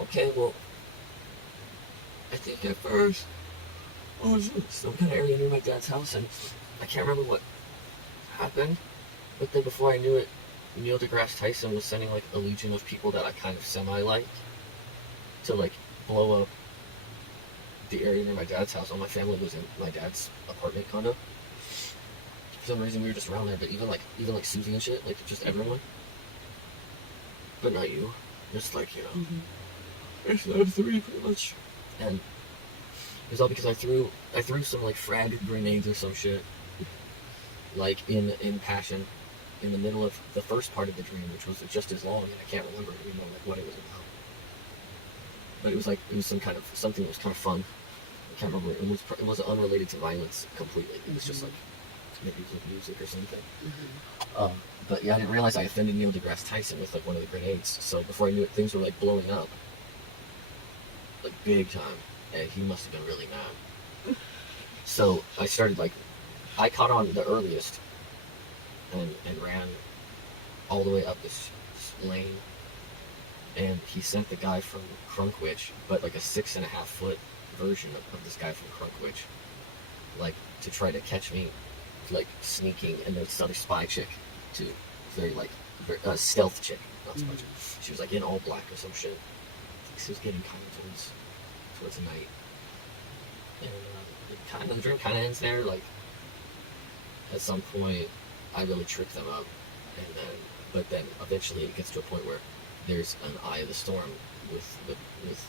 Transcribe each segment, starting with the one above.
Okay, well, I think at first I was in some kind of area near my dad's house, and I can't remember what happened, but then before I knew it, Neil deGrasse Tyson was sending like a legion of people that I kind of semi-like to like blow up the area near my dad's house. All my family was in my dad's apartment condo. For some reason we were just around there, but even like Susie and shit, like just everyone. But not you. Just like, you know. It's not three pretty much. And it was all because I threw some like frag grenades or some shit. Like in passion. In the middle of the first part of the dream, which was just as long, and I can't remember, you know, like what it was about. But it was some kind of something that was kind of fun. I can't remember. It was unrelated to violence completely. It was just like maybe it was like music or something. But yeah, I didn't realize I offended Neil deGrasse Tyson with like one of the grenades. So before I knew it, things were like blowing up, like big time, and he must have been really mad. So I started like, I caught on the earliest. And ran all the way up this lane, and he sent the guy from Crunkwitch, but like a 6.5 foot version of this guy from Crunkwitch, like to try to catch me, like sneaking, and this other spy chick too, very stealth chick, not spy chick. She was like in all black or some shit. She was getting kind of towards night, and the dream kind of ends there. Like at some point, I really trick them up, but then eventually it gets to a point where there's an eye of the storm with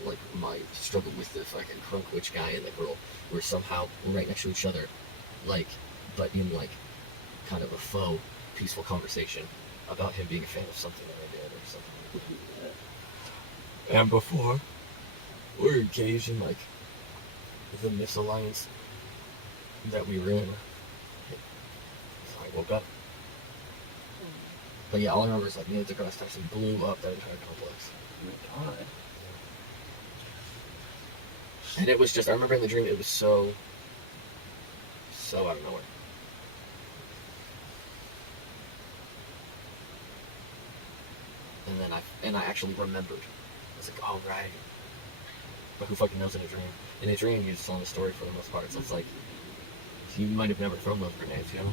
like my struggle with the fucking Crunkwitch guy and the girl. We're right next to each other, like, but in like kind of a faux peaceful conversation about him being a fan of something that I did or something like that. And before we're engaged in like the misalliance that we were in, I woke up. But yeah, all I remember is like Neil deGrasse Tyson blew up that entire complex. Oh my god. And it was just, I remember in the dream, it was so out of nowhere. And I actually remembered. I was like, oh right. But who fucking knows in a dream? In a dream, you're just telling the story for the most part. So it's like, you might have never thrown those grenades, you know?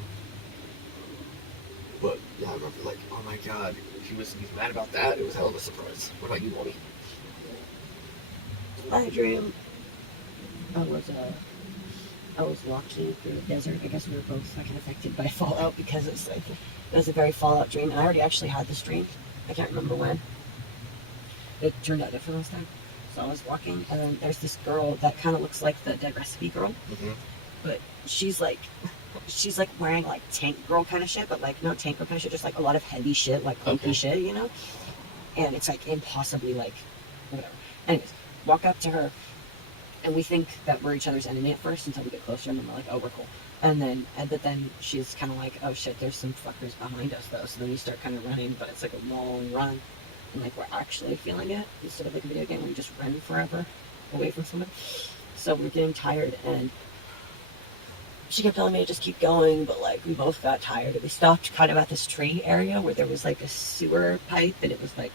But yeah, I remember like, oh my god, he was mad about that. It was a hell of a surprise. What about you, Wally? My dream, I was walking through the desert. I guess we were both fucking affected by Fallout because it was a very Fallout dream. And I already actually had this dream. I can't remember when. It turned out different this time. So I was walking, and then there's this girl that kind of looks like the Dead Recipe girl, but she's like wearing like tank girl kind of shit, but like not tank girl kind of shit, just like a lot of heavy shit, like clunky shit, you know. And it's like impossibly like whatever. Anyways, walk up to her, and we think that we're each other's enemy at first until we get closer, and then we're like, oh, we're cool. But then she's kind of like, oh shit, there's some fuckers behind us though. So then we start kind of running, but it's like a long run. And like we're actually feeling it instead of like a video game where we just run forever away from someone. So we're getting tired, and she kept telling me to just keep going, but like we both got tired. We stopped kind of at this tree area where there was like a sewer pipe, and it was like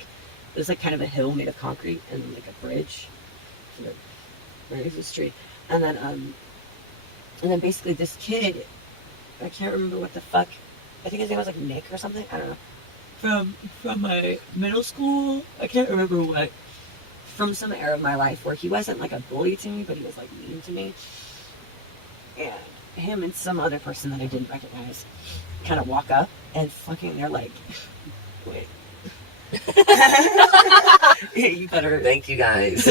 kind of a hill made of concrete and like a bridge right next to this tree. And then basically this kid, I can't remember what the fuck, I think his name was like Nick or something, I don't know. From my middle school, I can't remember what, from some era of my life where he wasn't like a bully to me, but he was like mean to me. And him and some other person that I didn't recognize kind of walk up and fucking, they're like, wait. You better. Thank you guys.